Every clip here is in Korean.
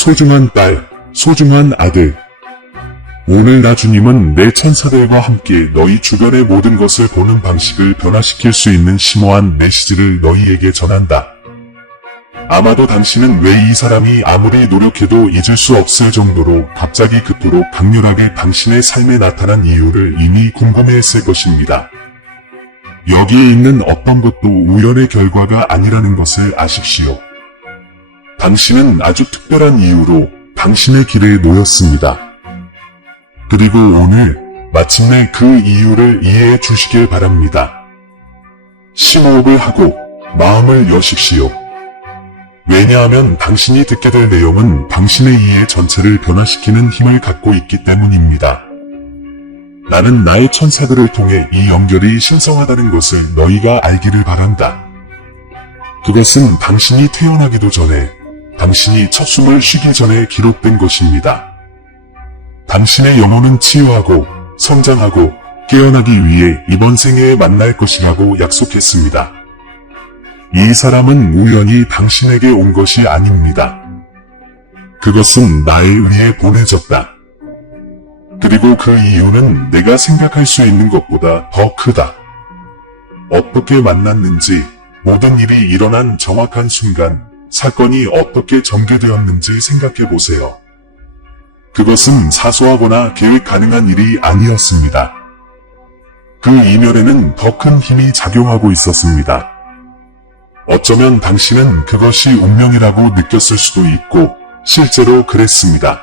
소중한 딸, 소중한 아들. 오늘 나 주님은 내 천사들과 함께 너희 주변의 모든 것을 보는 방식을 변화시킬 수 있는 심오한 메시지를 너희에게 전한다. 아마도 당신은 왜 이 사람이 아무리 노력해도 잊을 수 없을 정도로 갑자기 그토록 강렬하게 당신의 삶에 나타난 이유를 이미 궁금해했을 것입니다. 여기에 있는 어떤 것도 우연의 결과가 아니라는 것을 아십시오. 당신은 아주 특별한 이유로 당신의 길에 놓였습니다. 그리고 오늘 마침내 그 이유를 이해해 주시길 바랍니다. 심호흡을 하고 마음을 여십시오. 왜냐하면 당신이 듣게 될 내용은 당신의 이해 전체를 변화시키는 힘을 갖고 있기 때문입니다. 나는 나의 천사들을 통해 이 연결이 신성하다는 것을 너희가 알기를 바란다. 그것은 당신이 태어나기도 전에, 당신이 첫 숨을 쉬기 전에 기록된 것입니다. 당신의 영혼은 치유하고 성장하고 깨어나기 위해 이번 생애에 만날 것이라고 약속했습니다. 이 사람은 우연히 당신에게 온 것이 아닙니다. 그것은 나에 의해 보내졌다. 그리고 그 이유는 내가 생각할 수 있는 것보다 더 크다. 어떻게 만났는지, 모든 일이 일어난 정확한 순간, 사건이 어떻게 전개되었는지 생각해 보세요. 그것은 사소하거나 계획 가능한 일이 아니었습니다. 그 이면에는 더 큰 힘이 작용하고 있었습니다. 어쩌면 당신은 그것이 운명이라고 느꼈을 수도 있고, 실제로 그랬습니다.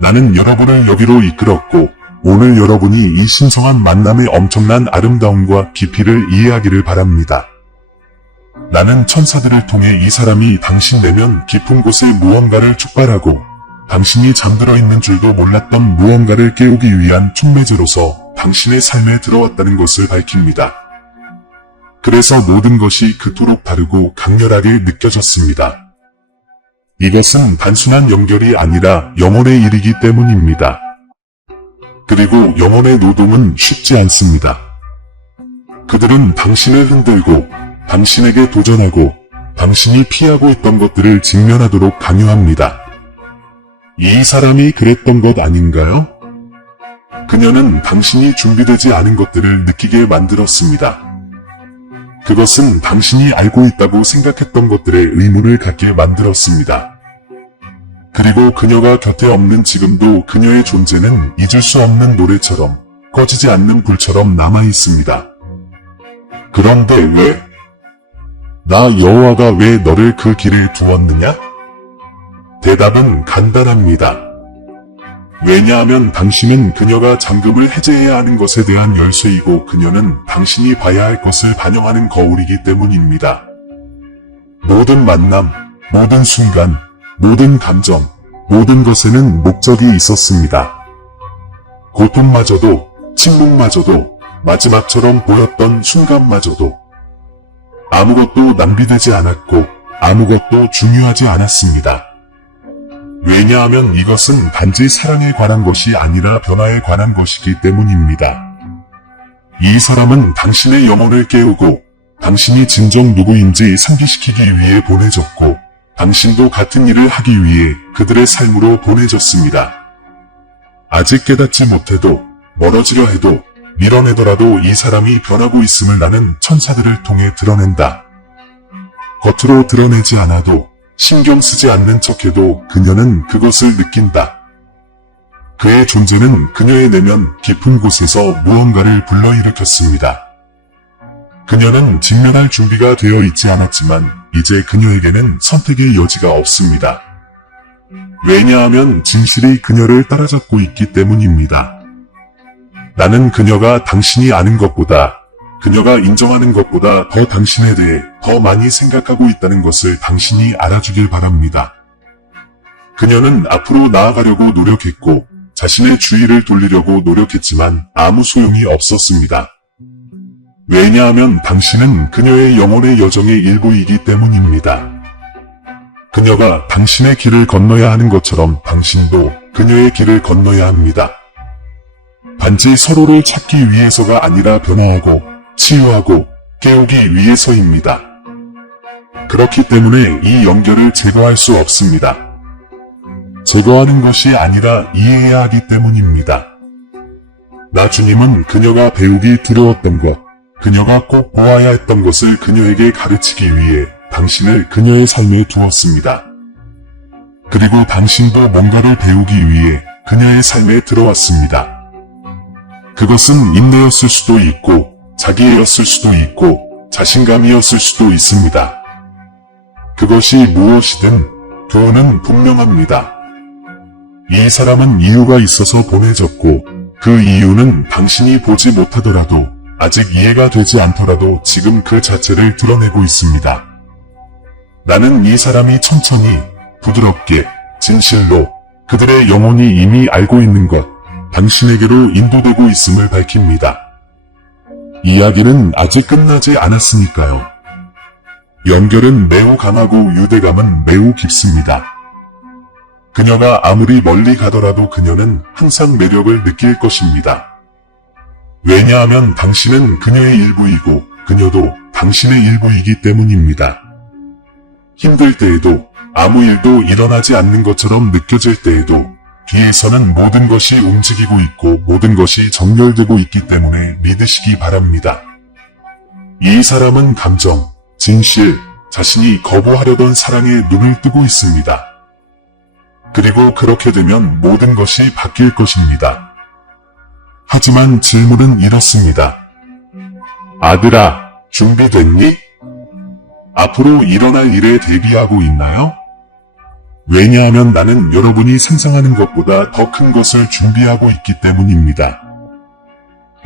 나는 여러분을 여기로 이끌었고, 오늘 여러분이 이 신성한 만남의 엄청난 아름다움과 깊이를 이해하기를 바랍니다. 나는 천사들을 통해 이 사람이 당신 내면 깊은 곳에 무언가를 촉발하고, 당신이 잠들어 있는 줄도 몰랐던 무언가를 깨우기 위한 촉매제로서 당신의 삶에 들어왔다는 것을 밝힙니다. 그래서 모든 것이 그토록 다르고 강렬하게 느껴졌습니다. 이것은 단순한 연결이 아니라 영혼의 일이기 때문입니다. 그리고 영혼의 노동은 쉽지 않습니다. 그들은 당신을 흔들고, 당신에게 도전하고, 당신이 피하고 있던 것들을 직면하도록 강요합니다. 이 사람이 그랬던 것 아닌가요? 그녀는 당신이 준비되지 않은 것들을 느끼게 만들었습니다. 그것은 당신이 알고 있다고 생각했던 것들에 의문을 갖게 만들었습니다. 그리고 그녀가 곁에 없는 지금도 그녀의 존재는 잊을 수 없는 노래처럼, 꺼지지 않는 불처럼 남아있습니다. 그런데 왜? 나 여호와가 왜 너를 그 길을 두었느냐? 대답은 간단합니다. 왜냐하면 당신은 그녀가 잠금을 해제해야 하는 것에 대한 열쇠이고 그녀는 당신이 봐야 할 것을 반영하는 거울이기 때문입니다. 모든 만남, 모든 순간, 모든 감정, 모든 것에는 목적이 있었습니다. 고통마저도, 침묵마저도, 마지막처럼 보였던 순간마저도 아무것도 낭비되지 않았고 아무것도 중요하지 않았습니다. 왜냐하면 이것은 단지 사랑에 관한 것이 아니라 변화에 관한 것이기 때문입니다. 이 사람은 당신의 영혼을 깨우고 당신이 진정 누구인지 상기시키기 위해 보내졌고 당신도 같은 일을 하기 위해 그들의 삶으로 보내졌습니다. 아직 깨닫지 못해도 멀어지려 해도 밀어내더라도 이 사람이 변하고 있음을 나는 천사들을 통해 드러낸다. 겉으로 드러내지 않아도 신경 쓰지 않는 척해도 그녀는 그것을 느낀다. 그의 존재는 그녀의 내면 깊은 곳에서 무언가를 불러일으켰습니다. 그녀는 직면할 준비가 되어 있지 않았지만 이제 그녀에게는 선택의 여지가 없습니다. 왜냐하면 진실이 그녀를 따라잡고 있기 때문입니다. 나는 그녀가 당신이 아는 것보다, 그녀가 인정하는 것보다 더 당신에 대해 더 많이 생각하고 있다는 것을 당신이 알아주길 바랍니다. 그녀는 앞으로 나아가려고 노력했고 자신의 주의를 돌리려고 노력했지만 아무 소용이 없었습니다. 왜냐하면 당신은 그녀의 영혼의 여정의 일부이기 때문입니다. 그녀가 당신의 길을 건너야 하는 것처럼 당신도 그녀의 길을 건너야 합니다. 단지 서로를 찾기 위해서가 아니라 변화하고 치유하고 깨우기 위해서입니다. 그렇기 때문에 이 연결을 제거할 수 없습니다. 제거하는 것이 아니라 이해해야 하기 때문입니다. 나 주님은 그녀가 배우기 두려웠던 것, 그녀가 꼭 보아야 했던 것을 그녀에게 가르치기 위해 당신을 그녀의 삶에 두었습니다. 그리고 당신도 뭔가를 배우기 위해 그녀의 삶에 들어왔습니다. 그것은 인내였을 수도 있고, 자기애였을 수도 있고, 자신감이었을 수도 있습니다. 그것이 무엇이든 교훈은 분명합니다. 이 사람은 이유가 있어서 보내졌고, 그 이유는 당신이 보지 못하더라도, 아직 이해가 되지 않더라도 지금 그 자체를 드러내고 있습니다. 나는 이 사람이 천천히, 부드럽게, 진실로 그들의 영혼이 이미 알고 있는 것, 당신에게로 인도되고 있음을 밝힙니다. 이야기는 아직 끝나지 않았으니까요. 연결은 매우 강하고 유대감은 매우 깊습니다. 그녀가 아무리 멀리 가더라도 그녀는 항상 매력을 느낄 것입니다. 왜냐하면 당신은 그녀의 일부이고 그녀도 당신의 일부이기 때문입니다. 힘들 때에도 아무 일도 일어나지 않는 것처럼 느껴질 때에도 뒤에서는 모든 것이 움직이고 있고 모든 것이 정렬되고 있기 때문에 믿으시기 바랍니다. 이 사람은 감정, 진실, 자신이 거부하려던 사랑에 눈을 뜨고 있습니다. 그리고 그렇게 되면 모든 것이 바뀔 것입니다. 하지만 질문은 이렇습니다. 아들아, 준비됐니? 앞으로 일어날 일에 대비하고 있나요? 왜냐하면 나는 여러분이 상상하는 것보다 더 큰 것을 준비하고 있기 때문입니다.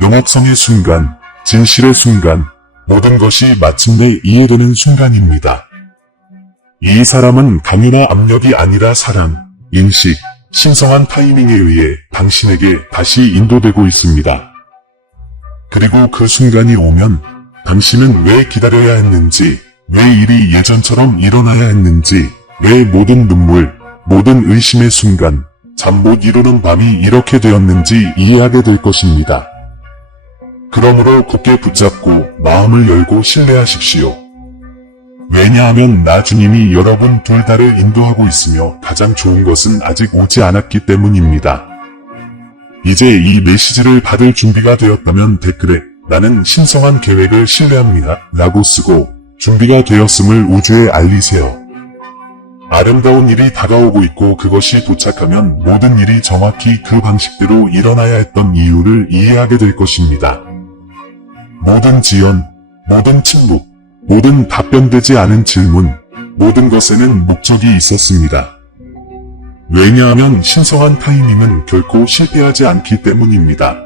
영업성의 순간, 진실의 순간, 모든 것이 마침내 이해되는 순간입니다. 이 사람은 강요나 압력이 아니라 사랑, 인식, 신성한 타이밍에 의해 당신에게 다시 인도되고 있습니다. 그리고 그 순간이 오면 당신은 왜 기다려야 했는지, 왜 일이 예전처럼 일어나야 했는지, 왜 모든 눈물, 모든 의심의 순간, 잠 못 이루는 밤이 이렇게 되었는지 이해하게 될 것입니다. 그러므로 굳게 붙잡고 마음을 열고 신뢰하십시오. 왜냐하면 나 주님이 여러분 둘 다를 인도하고 있으며 가장 좋은 것은 아직 오지 않았기 때문입니다. 이제 이 메시지를 받을 준비가 되었다면 댓글에 나는 신성한 계획을 신뢰합니다 라고 쓰고 준비가 되었음을 우주에 알리세요. 아름다운 일이 다가오고 있고 그것이 도착하면 모든 일이 정확히 그 방식대로 일어나야 했던 이유를 이해하게 될 것입니다. 모든 지연, 모든 침묵, 모든 답변되지 않은 질문, 모든 것에는 목적이 있었습니다. 왜냐하면 신성한 타이밍은 결코 실패하지 않기 때문입니다.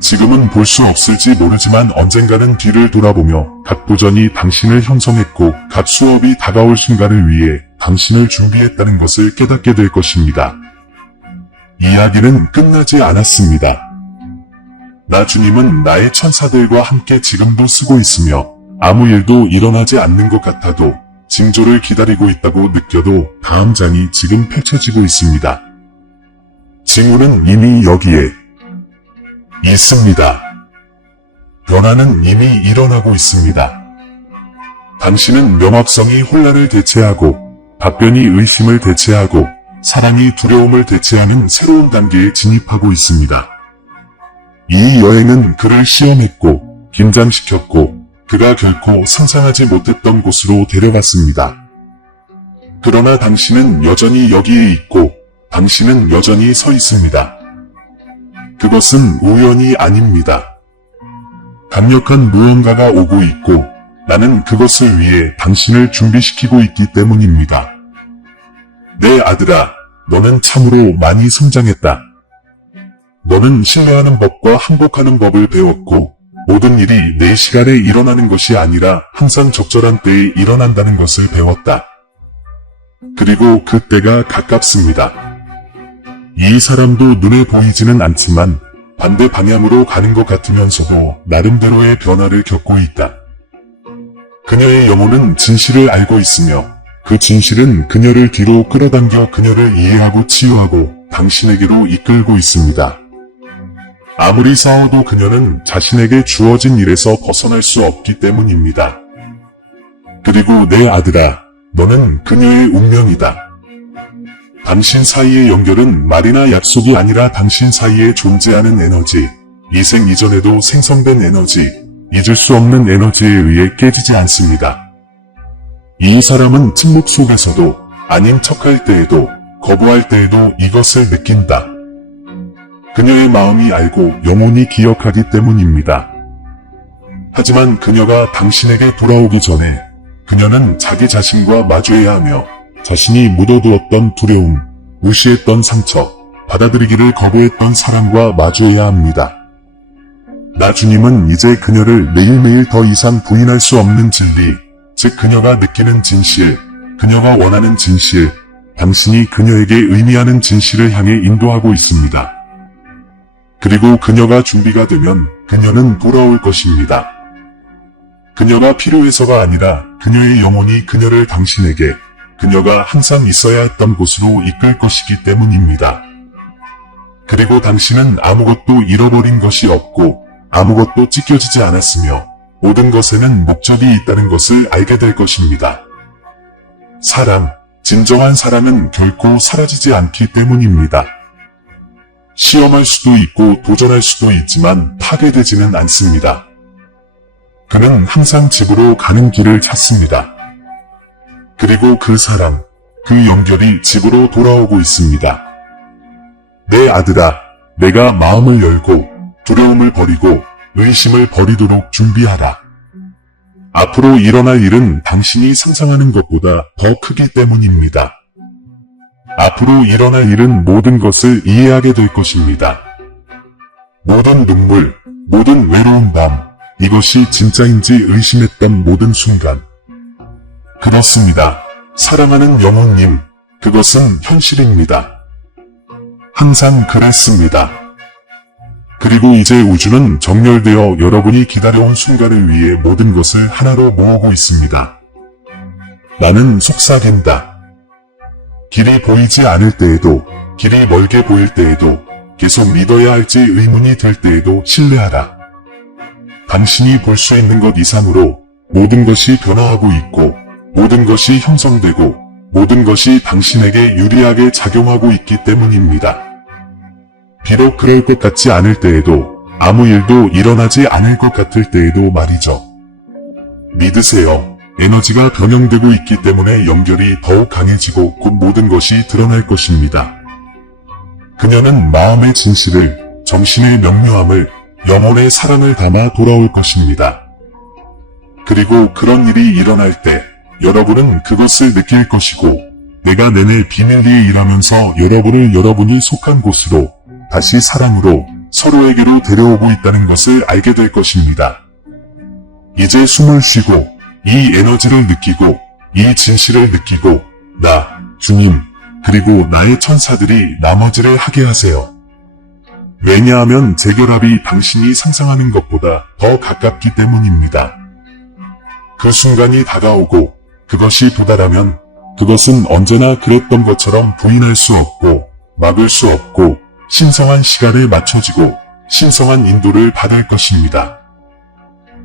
지금은 볼 수 없을지 모르지만 언젠가는 뒤를 돌아보며 각 도전이 당신을 형성했고 각 수업이 다가올 순간을 위해 당신을 준비했다는 것을 깨닫게 될 것입니다. 이야기는 끝나지 않았습니다. 나 주님은 나의 천사들과 함께 지금도 쓰고 있으며 아무 일도 일어나지 않는 것 같아도 징조를 기다리고 있다고 느껴도 다음 장이 지금 펼쳐지고 있습니다. 징후는 이미 여기에 있습니다. 변화는 이미 일어나고 있습니다. 당신은 명확성이 혼란을 대체하고 답변이 의심을 대체하고 사랑이 두려움을 대체하는 새로운 단계에 진입하고 있습니다. 이 여행은 그를 시험했고 긴장시켰고 그가 결코 상상하지 못했던 곳으로 데려갔습니다. 그러나 당신은 여전히 여기에 있고 당신은 여전히 서 있습니다. 그것은 우연이 아닙니다. 강력한 무언가가 오고 있고 나는 그것을 위해 당신을 준비시키고 있기 때문입니다. 내 아들아, 너는 참으로 많이 성장했다. 너는 신뢰하는 법과 항복하는 법을 배웠고 모든 일이 내 시간에 일어나는 것이 아니라 항상 적절한 때에 일어난다는 것을 배웠다. 그리고 그 때가 가깝습니다. 이 사람도 눈에 보이지는 않지만 반대 방향으로 가는 것 같으면서도 나름대로의 변화를 겪고 있다. 그녀의 영혼은 진실을 알고 있으며 그 진실은 그녀를 뒤로 끌어당겨 그녀를 이해하고 치유하고 당신에게로 이끌고 있습니다. 아무리 싸워도 그녀는 자신에게 주어진 일에서 벗어날 수 없기 때문입니다. 그리고 내 아들아, 너는 그녀의 운명이다. 당신 사이의 연결은 말이나 약속이 아니라 당신 사이에 존재하는 에너지, 이생 이전에도 생성된 에너지, 잊을 수 없는 에너지에 의해 깨지지 않습니다. 이 사람은 침묵 속에서도, 아닌 척할 때에도, 거부할 때에도 이것을 느낀다. 그녀의 마음이 알고 영원히 기억하기 때문입니다. 하지만 그녀가 당신에게 돌아오기 전에 그녀는 자기 자신과 마주해야 하며 자신이 묻어두었던 두려움, 무시했던 상처, 받아들이기를 거부했던 사랑과 마주해야 합니다. 나 주님은 이제 그녀를 매일매일 더 이상 부인할 수 없는 진리, 즉 그녀가 느끼는 진실, 그녀가 원하는 진실, 당신이 그녀에게 의미하는 진실을 향해 인도하고 있습니다. 그리고 그녀가 준비가 되면 그녀는 돌아올 것입니다. 그녀가 필요해서가 아니라 그녀의 영혼이 그녀를 당신에게 그녀가 항상 있어야 했던 곳으로 이끌 것이기 때문입니다. 그리고 당신은 아무것도 잃어버린 것이 없고 아무것도 찢겨지지 않았으며 모든 것에는 목적이 있다는 것을 알게 될 것입니다. 사랑, 진정한 사랑은 결코 사라지지 않기 때문입니다. 시험할 수도 있고 도전할 수도 있지만 파괴되지는 않습니다. 그는 항상 집으로 가는 길을 찾습니다. 그리고 그 사랑, 그 연결이 집으로 돌아오고 있습니다. 내 아들아, 내가 마음을 열고 두려움을 버리고 의심을 버리도록 준비하라. 앞으로 일어날 일은 당신이 상상하는 것보다 더 크기 때문입니다. 앞으로 일어날 일은 모든 것을 이해하게 될 것입니다. 모든 눈물, 모든 외로운 밤, 이것이 진짜인지 의심했던 모든 순간. 그렇습니다. 사랑하는 영혼님, 그것은 현실입니다. 항상 그랬습니다. 그리고 이제 우주는 정렬되어 여러분이 기다려온 순간을 위해 모든 것을 하나로 모으고 있습니다. 나는 속삭인다. 길이 보이지 않을 때에도, 길이 멀게 보일 때에도, 계속 믿어야 할지 의문이 될 때에도 신뢰하라. 당신이 볼 수 있는 것 이상으로 모든 것이 변화하고 있고, 모든 것이 형성되고, 모든 것이 당신에게 유리하게 작용하고 있기 때문입니다. 비록 그럴 것 같지 않을 때에도, 아무 일도 일어나지 않을 것 같을 때에도 말이죠. 믿으세요. 에너지가 변형되고 있기 때문에 연결이 더욱 강해지고 곧 모든 것이 드러날 것입니다. 그녀는 마음의 진실을, 정신의 명료함을, 영혼의 사랑을 담아 돌아올 것입니다. 그리고 그런 일이 일어날 때 여러분은 그것을 느낄 것이고 내가 내내 비밀리에 일하면서 여러분이 속한 곳으로 다시 사랑으로 서로에게로 데려오고 있다는 것을 알게 될 것입니다. 이제 숨을 쉬고 이 에너지를 느끼고 이 진실을 느끼고 나, 주님, 그리고 나의 천사들이 나머지를 하게 하세요. 왜냐하면 재결합이 당신이 상상하는 것보다 더 가깝기 때문입니다. 그 순간이 다가오고 그것이 도달하면 그것은 언제나 그랬던 것처럼 부인할 수 없고 막을 수 없고 신성한 시간에 맞춰지고 신성한 인도를 받을 것입니다.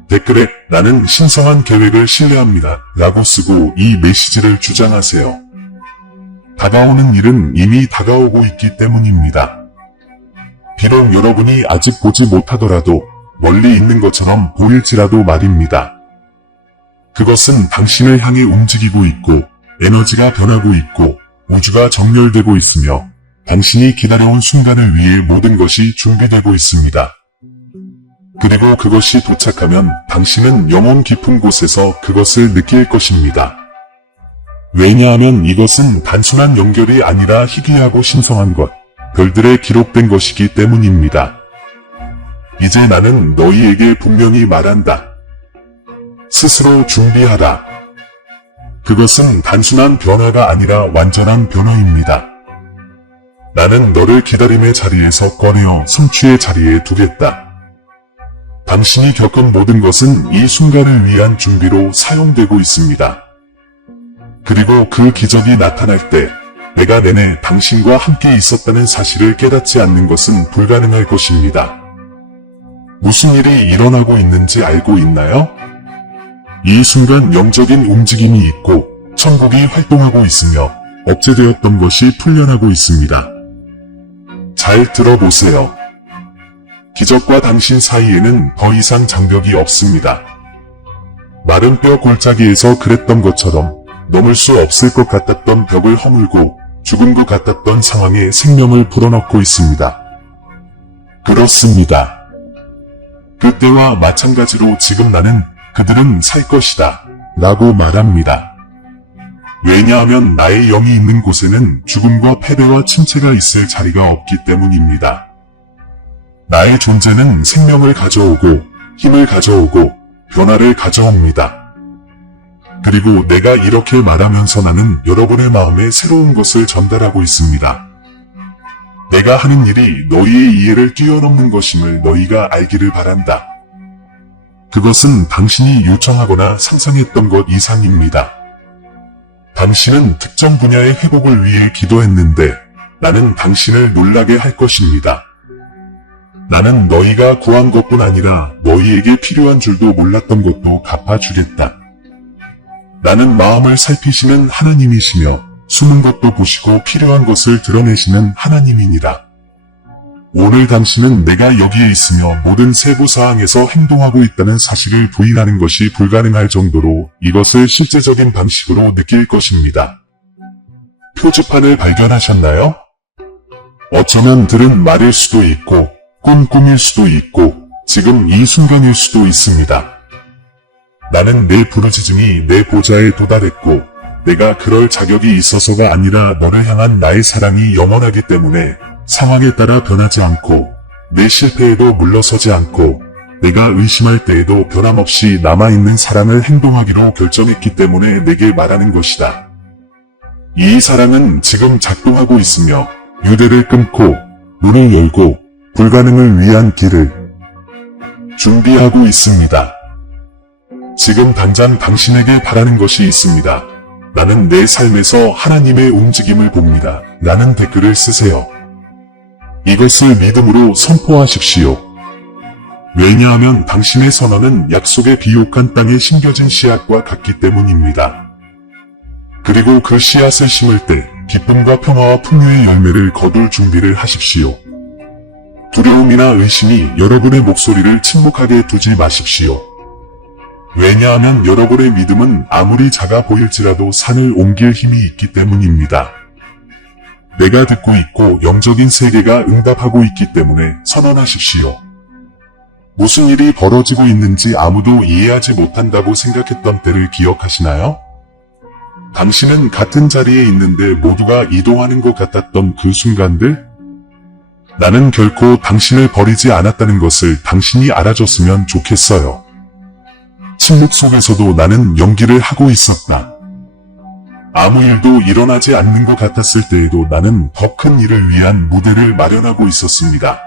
댓글에 나는 신성한 계획을 신뢰합니다 라고 쓰고 이 메시지를 주장하세요. 다가오는 일은 이미 다가오고 있기 때문입니다. 비록 여러분이 아직 보지 못하더라도 멀리 있는 것처럼 보일지라도 말입니다. 그것은 당신을 향해 움직이고 있고 에너지가 변하고 있고 우주가 정렬되고 있으며 당신이 기다려온 순간을 위해 모든 것이 준비되고 있습니다. 그리고 그것이 도착하면 당신은 영혼 깊은 곳에서 그것을 느낄 것입니다. 왜냐하면 이것은 단순한 연결이 아니라 희귀하고 신성한 것, 별들에 기록된 것이기 때문입니다. 이제 나는 너희에게 분명히 말한다. 스스로 준비하라. 그것은 단순한 변화가 아니라 완전한 변화입니다. 나는 너를 기다림의 자리에서 꺼내어 성취의 자리에 두겠다. 당신이 겪은 모든 것은 이 순간을 위한 준비로 사용되고 있습니다. 그리고 그 기적이 나타날 때 내가 내내 당신과 함께 있었다는 사실을 깨닫지 않는 것은 불가능할 것입니다. 무슨 일이 일어나고 있는지 알고 있나요? 이 순간 영적인 움직임이 있고 천국이 활동하고 있으며 억제되었던 것이 풀려나고 있습니다. 잘 들어보세요. 기적과 당신 사이에는 더 이상 장벽이 없습니다. 마른 뼈 골짜기에서 그랬던 것처럼 넘을 수 없을 것 같았던 벽을 허물고 죽은 것 같았던 상황에 생명을 불어넣고 있습니다. 그렇습니다. 그때와 마찬가지로 지금 나는 그들은 살 것이다 라고 말합니다. 왜냐하면 나의 영이 있는 곳에는 죽음과 패배와 침체가 있을 자리가 없기 때문입니다. 나의 존재는 생명을 가져오고 힘을 가져오고 변화를 가져옵니다. 그리고 내가 이렇게 말하면서 나는 여러분의 마음에 새로운 것을 전달하고 있습니다. 내가 하는 일이 너희의 이해를 뛰어넘는 것임을 너희가 알기를 바란다. 그것은 당신이 요청하거나 상상했던 것 이상입니다. 당신은 특정 분야의 회복을 위해 기도했는데 나는 당신을 놀라게 할 것입니다. 나는 너희가 구한 것뿐 아니라 너희에게 필요한 줄도 몰랐던 것도 갚아주겠다. 나는 마음을 살피시는 하나님이시며 숨은 것도 보시고 필요한 것을 드러내시는 하나님이니라. 오늘 당신은 내가 여기에 있으며 모든 세부사항에서 행동하고 있다는 사실을 부인하는 것이 불가능할 정도로 이것을 실제적인 방식으로 느낄 것입니다. 표지판을 발견하셨나요? 어쩌면 들은 말일 수도 있고 꿈일 수도 있고 지금 이 순간일 수도 있습니다. 나는 내 부르짖음이 내 보좌에 도달했고 내가 그럴 자격이 있어서가 아니라 너를 향한 나의 사랑이 영원하기 때문에 상황에 따라 변하지 않고 내 실패에도 물러서지 않고 내가 의심할 때에도 변함없이 남아있는 사랑을 행동하기로 결정했기 때문에 내게 말하는 것이다. 이 사랑은 지금 작동하고 있으며 유대를 끊고 문을 열고 불가능을 위한 길을 준비하고 있습니다. 지금 당장 당신에게 바라는 것이 있습니다. 나는 내 삶에서 하나님의 움직임을 봅니다. 라는 댓글을 쓰세요. 이것을 믿음으로 선포하십시오. 왜냐하면 당신의 선언은 약속의 비옥한 땅에 심겨진 씨앗과 같기 때문입니다. 그리고 그 씨앗을 심을 때 기쁨과 평화와 풍요의 열매를 거둘 준비를 하십시오. 두려움이나 의심이 여러분의 목소리를 침묵하게 두지 마십시오. 왜냐하면 여러분의 믿음은 아무리 작아 보일지라도 산을 옮길 힘이 있기 때문입니다. 내가 듣고 있고 영적인 세계가 응답하고 있기 때문에 선언하십시오. 무슨 일이 벌어지고 있는지 아무도 이해하지 못한다고 생각했던 때를 기억하시나요? 당신은 같은 자리에 있는데 모두가 이동하는 것 같았던 그 순간들? 나는 결코 당신을 버리지 않았다는 것을 당신이 알아줬으면 좋겠어요. 침묵 속에서도 나는 연기를 하고 있었다. 아무 일도 일어나지 않는 것 같았을 때에도 나는 더 큰 일을 위한 무대를 마련하고 있었습니다.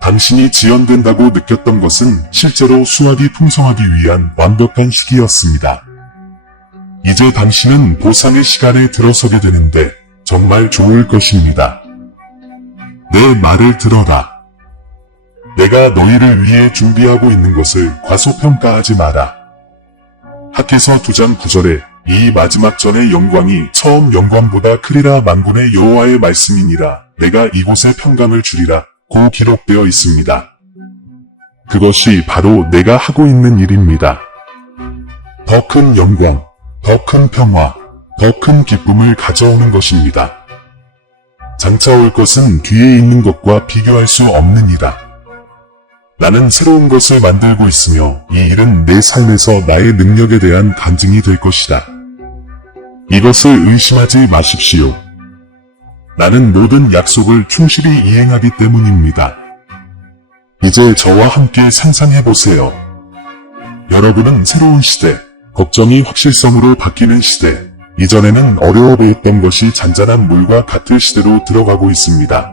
당신이 지연된다고 느꼈던 것은 실제로 수확이 풍성하기 위한 완벽한 시기였습니다. 이제 당신은 보상의 시간에 들어서게 되는데 정말 좋을 것입니다. 내 말을 들어라. 내가 너희를 위해 준비하고 있는 것을 과소평가하지 마라. 학개서 9장 9절에 이 마지막 전의 영광이 처음 영광보다 크리라 만군의 여호와의 말씀이니라. 내가 이곳에 평강을 주리라. 고 기록되어 있습니다. 그것이 바로 내가 하고 있는 일입니다. 더 큰 영광, 더 큰 평화, 더 큰 기쁨을 가져오는 것입니다. 장차 올 것은 뒤에 있는 것과 비교할 수 없는 이다. 나는 새로운 것을 만들고 있으며 이 일은 내 삶에서 나의 능력에 대한 간증이 될 것이다. 이것을 의심하지 마십시오. 나는 모든 약속을 충실히 이행하기 때문입니다. 이제 저와 함께 상상해보세요. 여러분은 새로운 시대, 걱정이 확실성으로 바뀌는 시대, 이전에는 어려워 보였던 것이 잔잔한 물과 같을 시대로 들어가고 있습니다.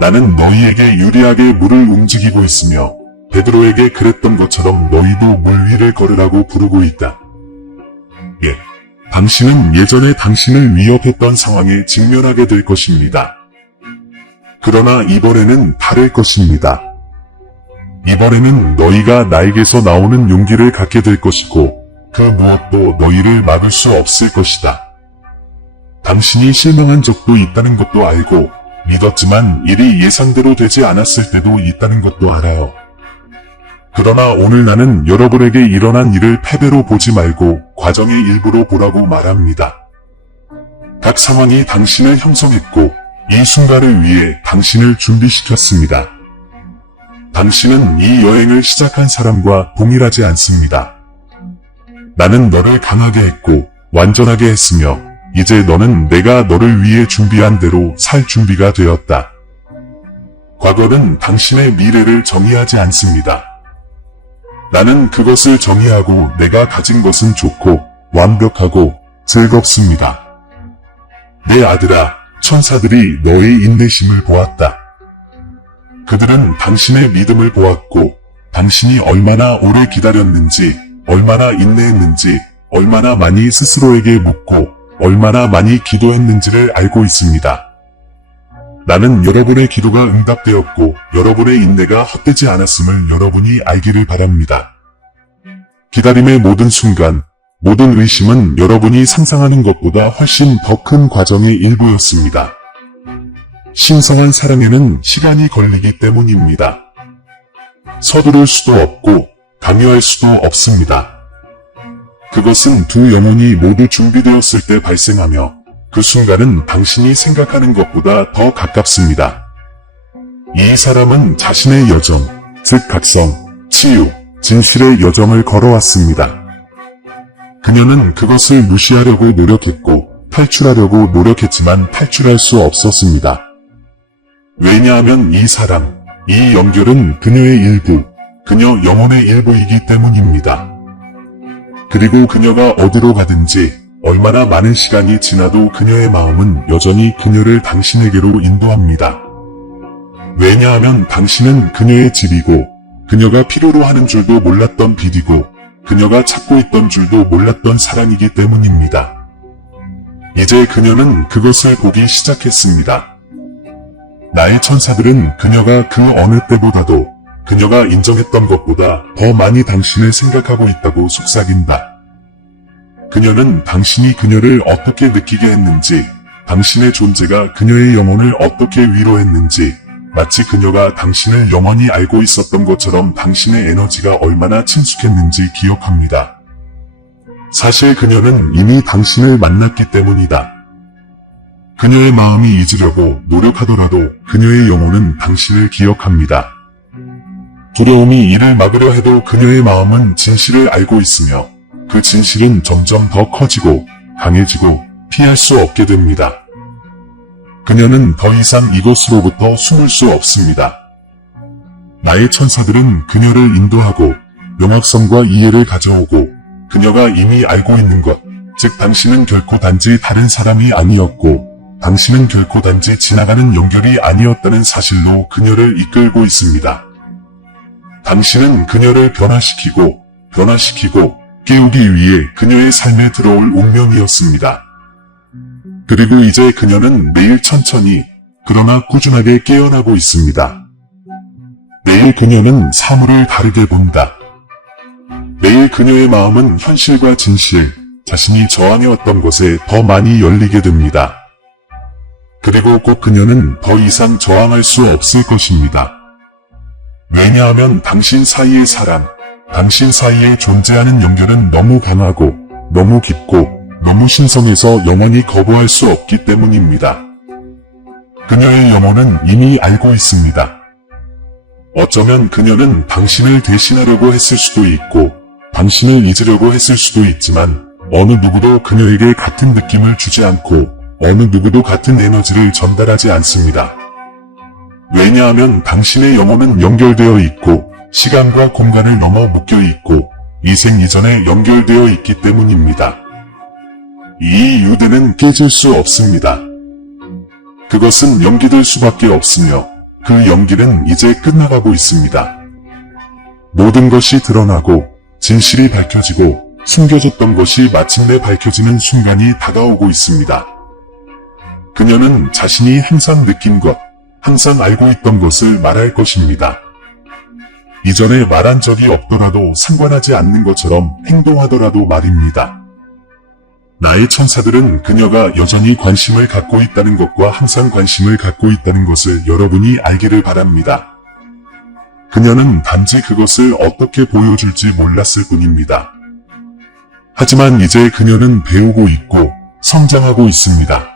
나는 너희에게 유리하게 물을 움직이고 있으며 베드로에게 그랬던 것처럼 너희도 물 위를 걸으라고 부르고 있다. 예, 당신은 예전에 당신을 위협했던 상황에 직면하게 될 것입니다. 그러나 이번에는 다를 것입니다. 이번에는 너희가 나에게서 나오는 용기를 갖게 될 것이고 그 무엇도 너희를 막을 수 없을 것이다. 당신이 실망한 적도 있다는 것도 알고 믿었지만 일이 예상대로 되지 않았을 때도 있다는 것도 알아요. 그러나 오늘 나는 여러분에게 일어난 일을 패배로 보지 말고 과정의 일부로 보라고 말합니다. 각 상황이 당신을 형성했고 이 순간을 위해 당신을 준비시켰습니다. 당신은 이 여행을 시작한 사람과 동일하지 않습니다. 나는 너를 강하게 했고 완전하게 했으며 이제 너는 내가 너를 위해 준비한 대로 살 준비가 되었다. 과거는 당신의 미래를 정의하지 않습니다. 나는 그것을 정의하고 내가 가진 것은 좋고 완벽하고 즐겁습니다. 내 아들아, 천사들이 너의 인내심을 보았다. 그들은 당신의 믿음을 보았고 당신이 얼마나 오래 기다렸는지, 얼마나 인내했는지, 얼마나 많이 스스로에게 묻고 얼마나 많이 기도했는지를 알고 있습니다. 나는 여러분의 기도가 응답되었고 여러분의 인내가 헛되지 않았음을 여러분이 알기를 바랍니다. 기다림의 모든 순간, 모든 의심은 여러분이 상상하는 것보다 훨씬 더 큰 과정의 일부였습니다. 신성한 사랑에는 시간이 걸리기 때문입니다. 서두를 수도 없고 강요할 수도 없습니다. 그것은 두 영혼이 모두 준비되었을 때 발생하며 그 순간은 당신이 생각하는 것보다 더 가깝습니다. 이 사람은 자신의 여정, 즉 각성, 치유, 진실의 여정을 걸어왔습니다. 그녀는 그것을 무시하려고 노력했고 탈출하려고 노력했지만 탈출할 수 없었습니다. 왜냐하면 이 사랑, 이 연결은 그녀의 일부, 그녀 영혼의 일부이기 때문입니다. 그리고 그녀가 어디로 가든지 얼마나 많은 시간이 지나도 그녀의 마음은 여전히 그녀를 당신에게로 인도합니다. 왜냐하면 당신은 그녀의 집이고 그녀가 필요로 하는 줄도 몰랐던 빛이고 그녀가 찾고 있던 줄도 몰랐던 사랑이기 때문입니다. 이제 그녀는 그것을 보기 시작했습니다. 나의 천사들은 그녀가 그 어느 때보다도 그녀가 인정했던 것보다 더 많이 당신을 생각하고 있다고 속삭인다. 그녀는 당신이 그녀를 어떻게 느끼게 했는지, 당신의 존재가 그녀의 영혼을 어떻게 위로했는지, 마치 그녀가 당신을 영원히 알고 있었던 것처럼 당신의 에너지가 얼마나 친숙했는지 기억합니다. 사실 그녀는 이미 당신을 만났기 때문이다. 그녀의 마음이 잊으려고 노력하더라도 그녀의 영혼은 당신을 기억합니다. 두려움이 이를 막으려 해도 그녀의 마음은 진실을 알고 있으며 그 진실은 점점 더 커지고 강해지고 피할 수 없게 됩니다. 그녀는 더 이상 이곳으로부터 숨을 수 없습니다. 나의 천사들은 그녀를 인도하고 명확성과 이해를 가져오고 그녀가 이미 알고 있는 것, 즉 당신은 결코 단지 다른 사람이 아니었고 당신은 결코 단지 지나가는 연결이 아니었다는 사실로 그녀를 이끌고 있습니다. 당신은 그녀를 변화시키고 깨우기 위해 그녀의 삶에 들어올 운명이었습니다. 그리고 이제 그녀는 매일 천천히 그러나 꾸준하게 깨어나고 있습니다. 매일 그녀는 사물을 다르게 본다. 매일 그녀의 마음은 현실과 진실, 자신이 저항해왔던 것에 더 많이 열리게 됩니다. 그리고 꼭 그녀는 더 이상 저항할 수 없을 것입니다. 왜냐하면 당신 사이의 사랑, 당신 사이에 존재하는 연결은 너무 강하고 너무 깊고 너무 신성해서 영원히 거부할 수 없기 때문입니다. 그녀의 영혼은 이미 알고 있습니다. 어쩌면 그녀는 당신을 대신하려고 했을 수도 있고 당신을 잊으려고 했을 수도 있지만 어느 누구도 그녀에게 같은 느낌을 주지 않고 어느 누구도 같은 에너지를 전달하지 않습니다. 왜냐하면 당신의 영혼은 연결되어 있고 시간과 공간을 넘어 묶여 있고 이생 이전에 연결되어 있기 때문입니다. 이 유대는 깨질 수 없습니다. 그것은 연기될 수밖에 없으며 그 연기는 이제 끝나가고 있습니다. 모든 것이 드러나고 진실이 밝혀지고 숨겨졌던 것이 마침내 밝혀지는 순간이 다가오고 있습니다. 그녀는 자신이 항상 느낀 것, 항상 알고 있던 것을 말할 것입니다. 이전에 말한 적이 없더라도 상관하지 않는 것처럼 행동하더라도 말입니다. 나의 천사들은 그녀가 여전히 관심을 갖고 있다는 것과 항상 관심을 갖고 있다는 것을 여러분이 알기를 바랍니다. 그녀는 단지 그것을 어떻게 보여줄지 몰랐을 뿐입니다. 하지만 이제 그녀는 배우고 있고 성장하고 있습니다.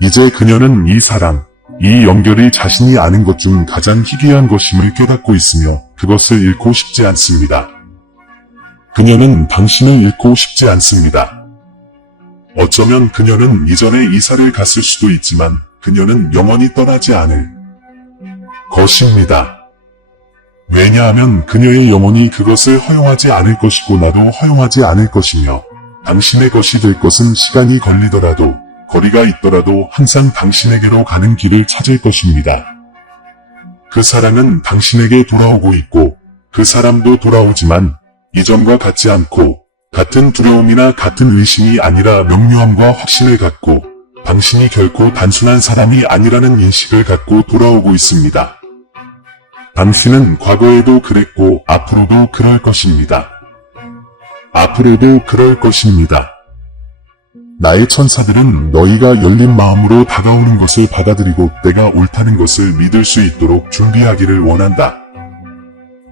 이제 그녀는 이 사랑, 이 연결이 자신이 아는 것 중 가장 희귀한 것임을 깨닫고 있으며 그것을 잃고 싶지 않습니다. 그녀는 당신을 잃고 싶지 않습니다. 어쩌면 그녀는 이전에 이사를 갔을 수도 있지만 그녀는 영원히 떠나지 않을 것입니다. 왜냐하면 그녀의 영혼이 그것을 허용하지 않을 것이고 나도 허용하지 않을 것이며 당신의 것이 될 것은 시간이 걸리더라도 거리가 있더라도 항상 당신에게로 가는 길을 찾을 것입니다. 그 사랑은 당신에게 돌아오고 있고 그 사람도 돌아오지만 이전과 같지 않고 같은 두려움이나 같은 의심이 아니라 명료함과 확신을 갖고 당신이 결코 단순한 사람이 아니라는 인식을 갖고 돌아오고 있습니다. 당신은 과거에도 그랬고 앞으로도 그럴 것입니다. 앞으로도 그럴 것입니다. 나의 천사들은 너희가 열린 마음으로 다가오는 것을 받아들이고 내가 옳다는 것을 믿을 수 있도록 준비하기를 원한다.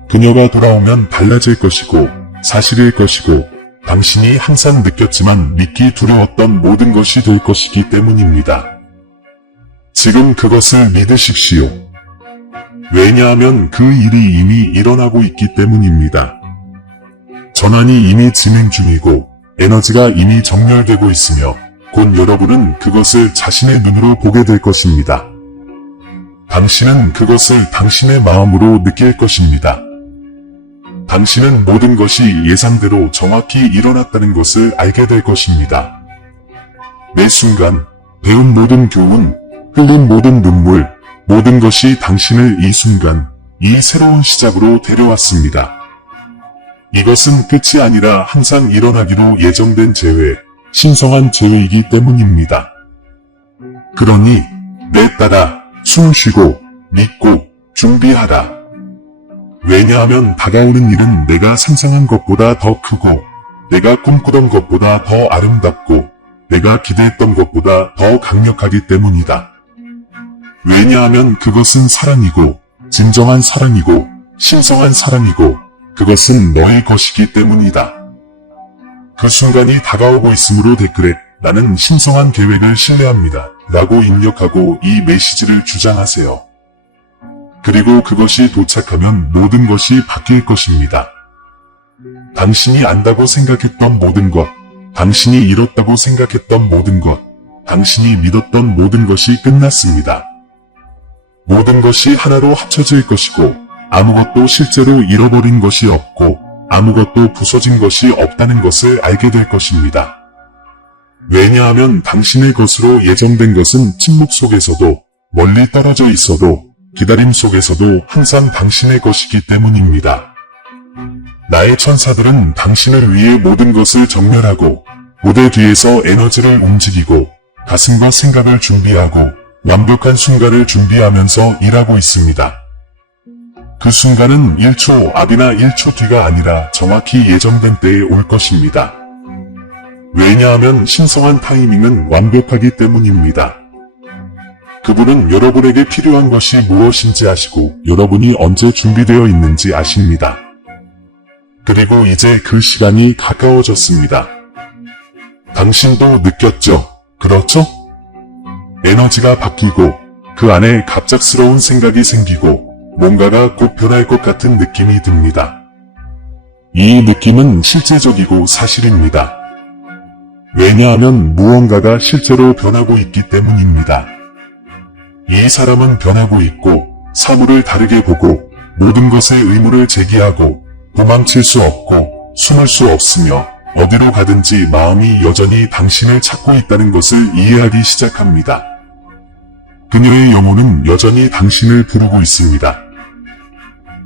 그녀가 돌아오면 달라질 것이고 사실일 것이고 당신이 항상 느꼈지만 믿기 두려웠던 모든 것이 될 것이기 때문입니다. 지금 그것을 믿으십시오. 왜냐하면 그 일이 이미 일어나고 있기 때문입니다. 전환이 이미 진행 중이고 에너지가 이미 정렬되고 있으며 곧 여러분은 그것을 자신의 눈으로 보게 될 것입니다. 당신은 그것을 당신의 마음으로 느낄 것입니다. 당신은 모든 것이 예상대로 정확히 일어났다는 것을 알게 될 것입니다. 매 순간, 배운 모든 교훈, 흘린 모든 눈물, 모든 것이 당신을 이 순간, 이 새로운 시작으로 데려왔습니다. 이것은 끝이 아니라 항상 일어나기로 예정된 재회, 신성한 재회이기 때문입니다. 그러니 내 따라 숨 쉬고 믿고 준비하라. 왜냐하면 다가오는 일은 내가 상상한 것보다 더 크고 내가 꿈꾸던 것보다 더 아름답고 내가 기대했던 것보다 더 강력하기 때문이다. 왜냐하면 그것은 사랑이고 진정한 사랑이고 신성한 사랑이고 그것은 너의 것이기 때문이다. 그 순간이 다가오고 있으므로 댓글에 나는 신성한 계획을 신뢰합니다. 라고 입력하고 이 메시지를 주장하세요. 그리고 그것이 도착하면 모든 것이 바뀔 것입니다. 당신이 안다고 생각했던 모든 것, 당신이 잃었다고 생각했던 모든 것, 당신이 믿었던 모든 것이 끝났습니다. 모든 것이 하나로 합쳐질 것이고 아무것도 실제로 잃어버린 것이 없고 아무것도 부서진 것이 없다는 것을 알게 될 것입니다. 왜냐하면 당신의 것으로 예정된 것은 침묵 속에서도 멀리 떨어져 있어도 기다림 속에서도 항상 당신의 것이기 때문입니다. 나의 천사들은 당신을 위해 모든 것을 정렬하고 무대 뒤에서 에너지를 움직이고 가슴과 생각을 준비하고 완벽한 순간을 준비하면서 일하고 있습니다. 그 순간은 1초 앞이나 1초 뒤가 아니라 정확히 예정된 때에 올 것입니다. 왜냐하면 신성한 타이밍은 완벽하기 때문입니다. 그분은 여러분에게 필요한 것이 무엇인지 아시고 여러분이 언제 준비되어 있는지 아십니다. 그리고 이제 그 시간이 가까워졌습니다. 당신도 느꼈죠? 그렇죠? 에너지가 바뀌고 그 안에 갑작스러운 생각이 생기고 뭔가가 곧 변할 것 같은 느낌이 듭니다. 이 느낌은 실제적이고 사실입니다. 왜냐하면 무언가가 실제로 변하고 있기 때문입니다. 이 사람은 변하고 있고 사물을 다르게 보고 모든 것에 의문을 제기하고 도망칠 수 없고 숨을 수 없으며 어디로 가든지 마음이 여전히 당신을 찾고 있다는 것을 이해하기 시작합니다. 그녀의 영혼은 여전히 당신을 부르고 있습니다.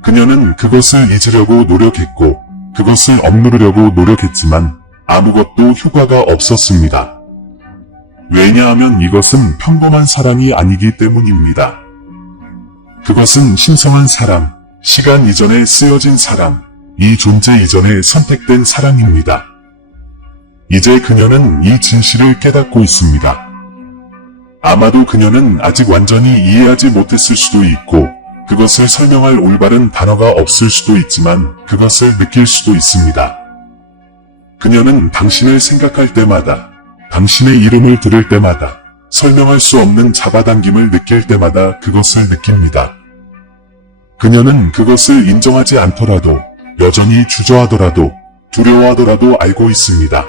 그녀는 그것을 잊으려고 노력했고 그것을 억누르려고 노력했지만 아무것도 효과가 없었습니다. 왜냐하면 이것은 평범한 사랑이 아니기 때문입니다. 그것은 신성한 사랑, 시간 이전에 쓰여진 사랑, 이 존재 이전에 선택된 사랑입니다. 이제 그녀는 이 진실을 깨닫고 있습니다. 아마도 그녀는 아직 완전히 이해하지 못했을 수도 있고, 그것을 설명할 올바른 단어가 없을 수도 있지만, 그것을 느낄 수도 있습니다. 그녀는 당신을 생각할 때마다, 당신의 이름을 들을 때마다, 설명할 수 없는 잡아당김을 느낄 때마다 그것을 느낍니다. 그녀는 그것을 인정하지 않더라도, 여전히 주저하더라도, 두려워하더라도 알고 있습니다.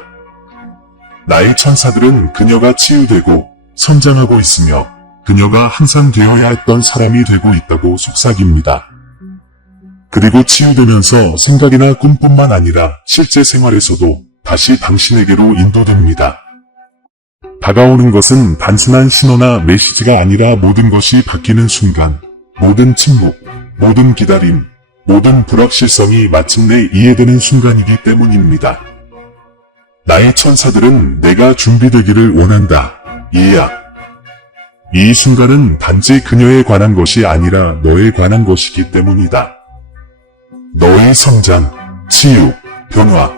나의 천사들은 그녀가 치유되고 성장하고 있으며 그녀가 항상 되어야 했던 사람이 되고 있다고 속삭입니다. 그리고 치유되면서 생각이나 꿈뿐만 아니라 실제 생활에서도 다시 당신에게로 인도됩니다. 다가오는 것은 단순한 신호나 메시지가 아니라 모든 것이 바뀌는 순간, 모든 침묵, 모든 기다림, 모든 불확실성이 마침내 이해되는 순간이기 때문입니다. 나의 천사들은 내가 준비되기를 원한다. 이해야. 이 순간은 단지 그녀에 관한 것이 아니라 너에 관한 것이기 때문이다. 너의 성장, 치유, 변화.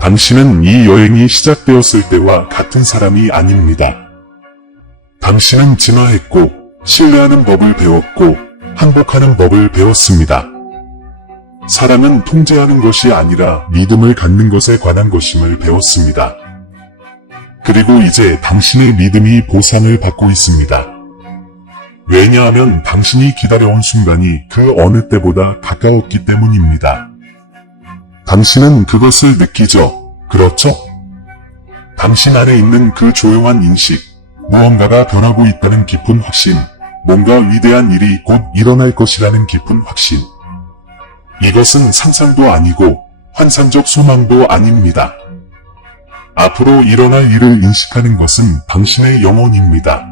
당신은 이 여행이 시작되었을 때와 같은 사람이 아닙니다. 당신은 진화했고, 신뢰하는 법을 배웠고, 항복하는 법을 배웠습니다. 사랑은 통제하는 것이 아니라 믿음을 갖는 것에 관한 것임을 배웠습니다. 그리고 이제 당신의 믿음이 보상을 받고 있습니다. 왜냐하면 당신이 기다려온 순간이 그 어느 때보다 가까웠기 때문입니다. 당신은 그것을 느끼죠. 그렇죠? 당신 안에 있는 그 조용한 인식, 무언가가 변하고 있다는 깊은 확신, 뭔가 위대한 일이 곧 일어날 것이라는 깊은 확신. 이것은 상상도 아니고 환상적 소망도 아닙니다. 앞으로 일어날 일을 인식하는 것은 당신의 영혼입니다.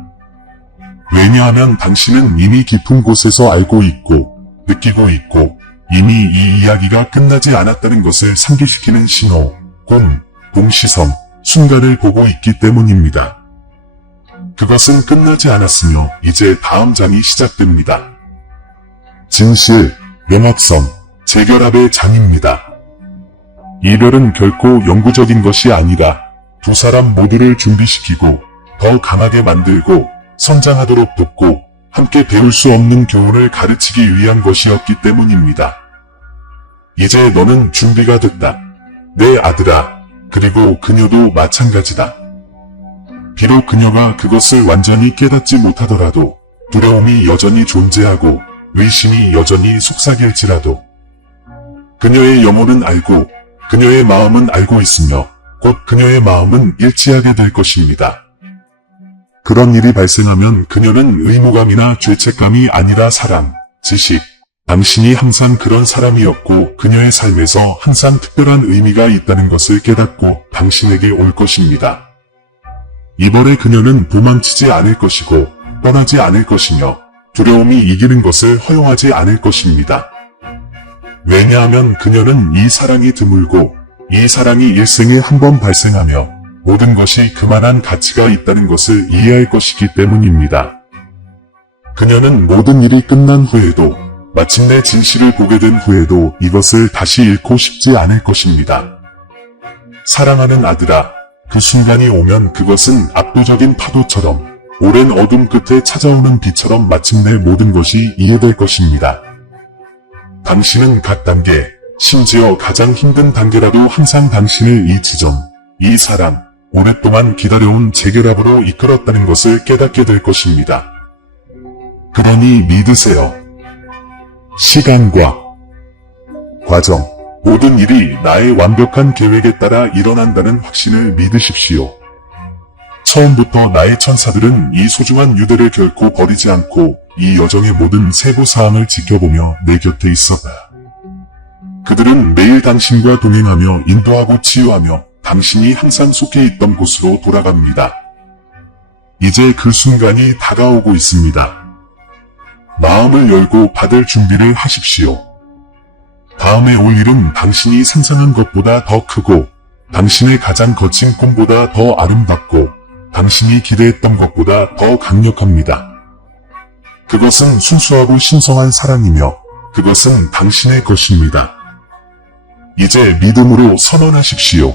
왜냐하면 당신은 이미 깊은 곳에서 알고 있고, 느끼고 있고, 이미 이 이야기가 끝나지 않았다는 것을 상기시키는 신호, 동시성, 순간을 보고 있기 때문입니다. 그것은 끝나지 않았으며 이제 다음 장이 시작됩니다. 진실, 명확성, 재결합의 장입니다. 이별은 결코 영구적인 것이 아니라 두 사람 모두를 준비시키고 더 강하게 만들고 성장하도록 돕고 함께 배울 수 없는 교훈을 가르치기 위한 것이었기 때문입니다. 이제 너는 준비가 됐다. 내 아들아. 그리고 그녀도 마찬가지다. 비록 그녀가 그것을 완전히 깨닫지 못하더라도 두려움이 여전히 존재하고 의심이 여전히 속삭일지라도 그녀의 영혼은 알고 그녀의 마음은 알고 있으며 곧 그녀의 마음은 일치하게 될 것입니다. 그런 일이 발생하면 그녀는 의무감이나 죄책감이 아니라 사랑, 지식, 당신이 항상 그런 사람이었고 그녀의 삶에서 항상 특별한 의미가 있다는 것을 깨닫고 당신에게 올 것입니다. 이번에 그녀는 도망치지 않을 것이고 떠나지 않을 것이며 두려움이 이기는 것을 허용하지 않을 것입니다. 왜냐하면 그녀는 이 사랑이 드물고 이 사랑이 일생에 한 번 발생하며 모든 것이 그만한 가치가 있다는 것을 이해할 것이기 때문입니다. 그녀는 모든 일이 끝난 후에도 마침내 진실을 보게 된 후에도 이것을 다시 잃고 싶지 않을 것입니다. 사랑하는 아들아, 그 순간이 오면 그것은 압도적인 파도처럼 오랜 어둠 끝에 찾아오는 비처럼 마침내 모든 것이 이해될 것입니다. 당신은 각 단계, 심지어 가장 힘든 단계라도 항상 당신을 이 지점, 이 사람, 오랫동안 기다려온 재결합으로 이끌었다는 것을 깨닫게 될 것입니다. 그러니 믿으세요. 시간과 과정, 모든 일이 나의 완벽한 계획에 따라 일어난다는 확신을 믿으십시오. 처음부터 나의 천사들은 이 소중한 유대를 결코 버리지 않고 이 여정의 모든 세부사항을 지켜보며 내 곁에 있었다. 그들은 매일 당신과 동행하며 인도하고 치유하며 당신이 항상 속해 있던 곳으로 돌아갑니다. 이제 그 순간이 다가오고 있습니다. 마음을 열고 받을 준비를 하십시오. 다음에 올 일은 당신이 상상한 것보다 더 크고 당신의 가장 거친 꿈보다 더 아름답고 당신이 기대했던 것보다 더 강력합니다. 그것은 순수하고 신성한 사랑이며 그것은 당신의 것입니다. 이제 믿음으로 선언하십시오.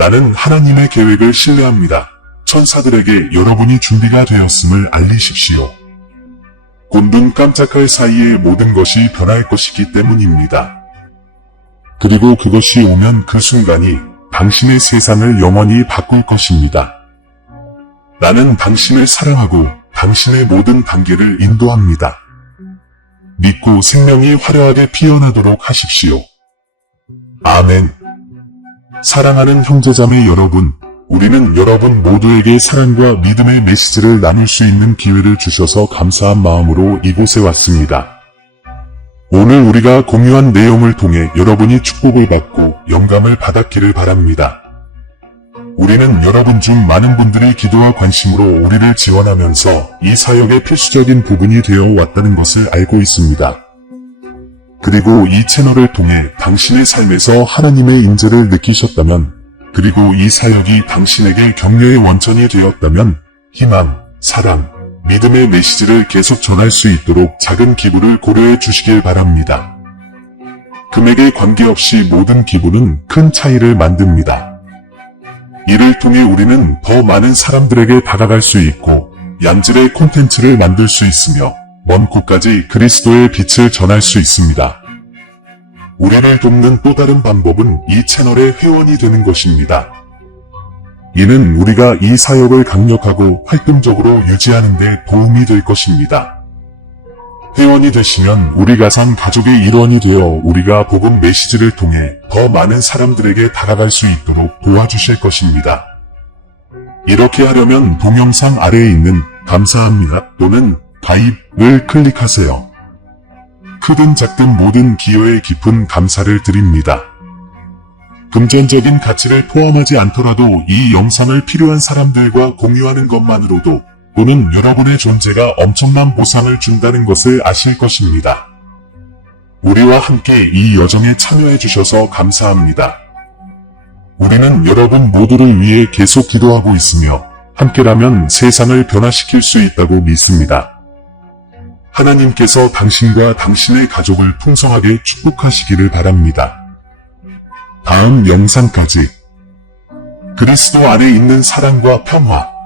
나는 하나님의 계획을 신뢰합니다. 천사들에게 여러분이 준비가 되었음을 알리십시오. 곧 눈 깜짝할 사이에 모든 것이 변할 것이기 때문입니다. 그리고 그것이 오면 그 순간이 당신의 세상을 영원히 바꿀 것입니다. 나는 당신을 사랑하고 당신의 모든 단계를 인도합니다. 믿고 생명이 화려하게 피어나도록 하십시오. 아멘. 사랑하는 형제자매 여러분, 우리는 여러분 모두에게 사랑과 믿음의 메시지를 나눌 수 있는 기회를 주셔서 감사한 마음으로 이곳에 왔습니다. 오늘 우리가 공유한 내용을 통해 여러분이 축복을 받고 영감을 받았기를 바랍니다. 우리는 여러분 중 많은 분들의 기도와 관심으로 우리를 지원하면서 이 사역의 필수적인 부분이 되어 왔다는 것을 알고 있습니다. 그리고 이 채널을 통해 당신의 삶에서 하나님의 인재를 느끼셨다면, 그리고 이 사역이 당신에게 격려의 원천이 되었다면, 희망, 사랑, 믿음의 메시지를 계속 전할 수 있도록 작은 기부를 고려해 주시길 바랍니다. 금액에 관계없이 모든 기부는 큰 차이를 만듭니다. 이를 통해 우리는 더 많은 사람들에게 다가갈 수 있고 양질의 콘텐츠를 만들 수 있으며 먼 곳까지 그리스도의 빛을 전할 수 있습니다. 우리를 돕는 또 다른 방법은 이 채널의 회원이 되는 것입니다. 이는 우리가 이 사역을 강력하고 활동적으로 유지하는 데 도움이 될 것입니다. 회원이 되시면 우리 가상 가족의 일원이 되어 우리가 복음 메시지를 통해 더 많은 사람들에게 다가갈 수 있도록 도와주실 것입니다. 이렇게 하려면 동영상 아래에 있는 감사합니다 또는 가입을 클릭하세요. 크든 작든 모든 기여에 깊은 감사를 드립니다. 금전적인 가치를 포함하지 않더라도 이 영상을 필요한 사람들과 공유하는 것만으로도 또는 여러분의 존재가 엄청난 보상을 준다는 것을 아실 것입니다. 우리와 함께 이 여정에 참여해 주셔서 감사합니다. 우리는 여러분 모두를 위해 계속 기도하고 있으며 함께라면 세상을 변화시킬 수 있다고 믿습니다. 하나님께서 당신과 당신의 가족을 풍성하게 축복하시기를 바랍니다. 다음 영상까지 그리스도 안에 있는 사랑과 평화